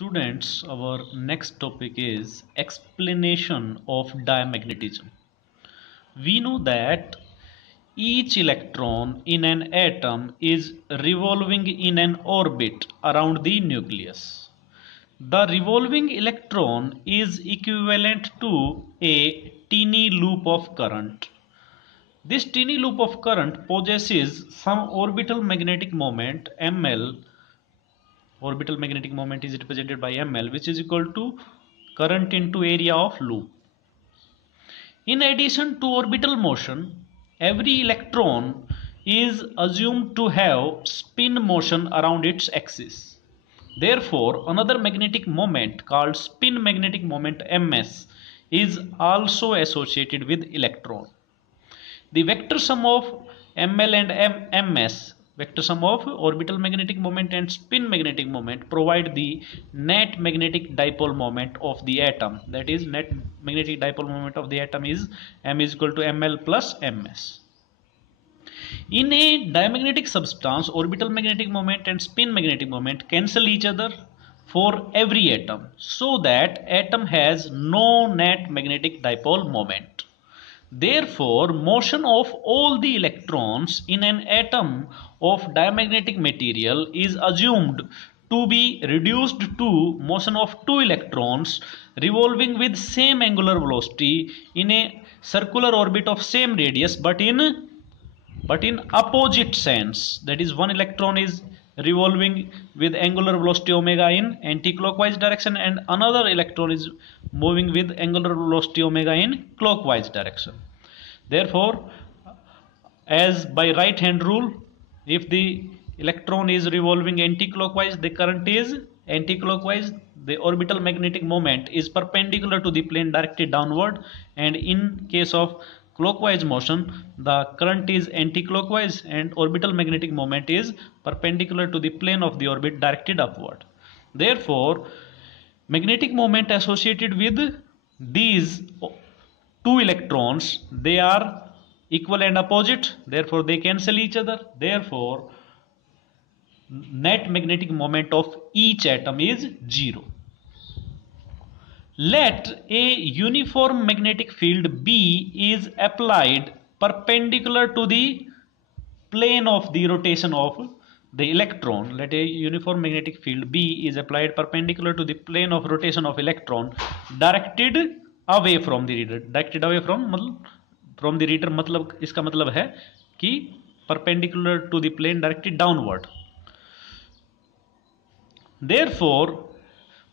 Students, our next topic is explanation of diamagnetism. We know that each electron in an atom is revolving in an orbit around the nucleus. The revolving electron is equivalent to a teeny loop of current. This teeny loop of current possesses some orbital magnetic moment ml. Orbital magnetic moment is represented by ml, which is equal to current into area of loop. In addition to orbital motion, every electron is assumed to have spin motion around its axis. Therefore, another magnetic moment called spin magnetic moment ms is also associated with electron. The vector sum of ml and ms, vector sum of orbital magnetic moment and spin magnetic moment, provide the net magnetic dipole moment of the atom. That is, net magnetic dipole moment of the atom is m is equal to ml plus ms. In a diamagnetic substance, orbital magnetic moment and spin magnetic moment cancel each other for every atom, so that atom has no net magnetic dipole moment. Therefore, motion of all the electrons in an atom of diamagnetic material is assumed to be reduced to motion of two electrons revolving with same angular velocity in a circular orbit of same radius but in opposite sense. That is, one electron is revolving with angular velocity omega in anti-clockwise direction and another electron is moving with angular velocity omega in clockwise direction. Therefore, as by right hand rule, if the electron is revolving anti-clockwise, the current is anti-clockwise, the orbital magnetic moment is perpendicular to the plane directed downward, and in case of clockwise motion, the current is anti-clockwise and orbital magnetic moment is perpendicular to the plane of the orbit directed upward. Therefore, magnetic moment associated with these two electrons, they are equal and opposite, therefore they cancel each other. Therefore, net magnetic moment of each atom is 0. Let a uniform magnetic field B is applied perpendicular to the plane of the rotation of the electron. Let a uniform magnetic field B is applied perpendicular to the plane of rotation of electron directed away from the reader. Directed away from the reader मतलब इसका मतलब है कि perpendicular to the plane directed downward. Therefore,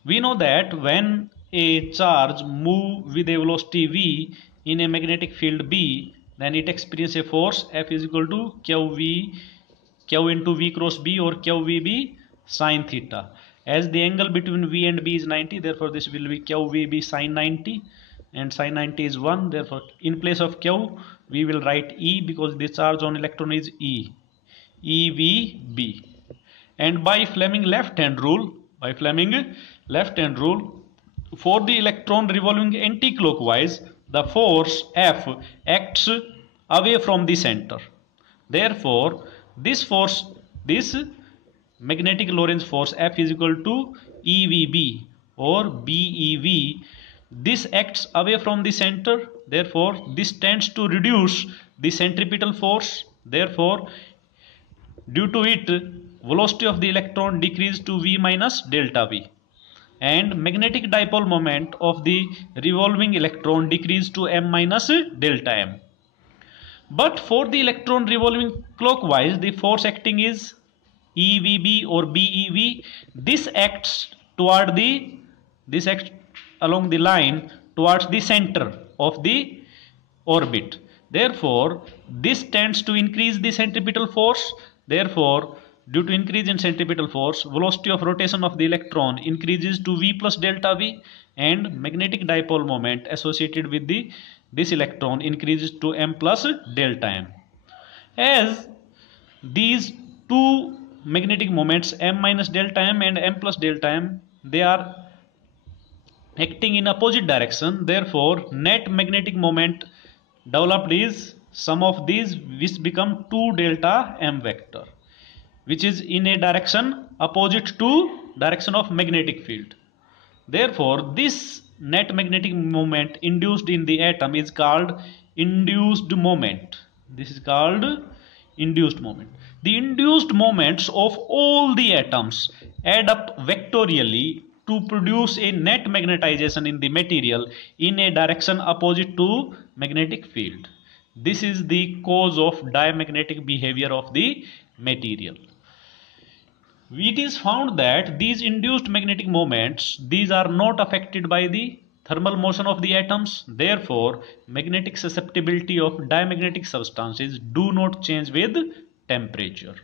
we know that when a charge move with a velocity v in a magnetic field B, then it experiences a force F is equal to Q into V cross B or QVB sin theta. As the angle between V and B is 90, therefore this will be QVB sin 90, and sin 90 is 1. Therefore, in place of Q, we will write E because the charge on electron is E, EVB. And by Fleming left-hand rule, for the electron revolving anti-clockwise, the force F acts away from the center. Therefore, this magnetic Lorentz force F is equal to EVB or BEV. This acts away from the center. Therefore, this tends to reduce the centripetal force. Therefore, due to it, velocity of the electron decreases to V minus delta V, and magnetic dipole moment of the revolving electron decreases to M minus delta M. But for the electron revolving clockwise, the force acting is EVB or BEV. This acts along the line towards the center of the orbit. Therefore, this tends to increase the centripetal force. Therefore, due to increase in centripetal force, velocity of rotation of the electron increases to V plus delta V, and magnetic dipole moment associated with this electron increases to M plus delta M. As these two magnetic moments M minus delta M and M plus delta M, they are acting in opposite direction, therefore net magnetic moment developed is sum of these, which become 2 delta M vector, which is in a direction opposite to direction of magnetic field. Therefore, this net magnetic moment induced in the atom is called induced moment. This is called induced moment. The induced moments of all the atoms add up vectorially to produce a net magnetization in the material in a direction opposite to magnetic field. This is the cause of diamagnetic behavior of the material. It is found that these induced magnetic moments, these are not affected by the thermal motion of the atoms. Therefore, magnetic susceptibility of diamagnetic substances do not change with temperature.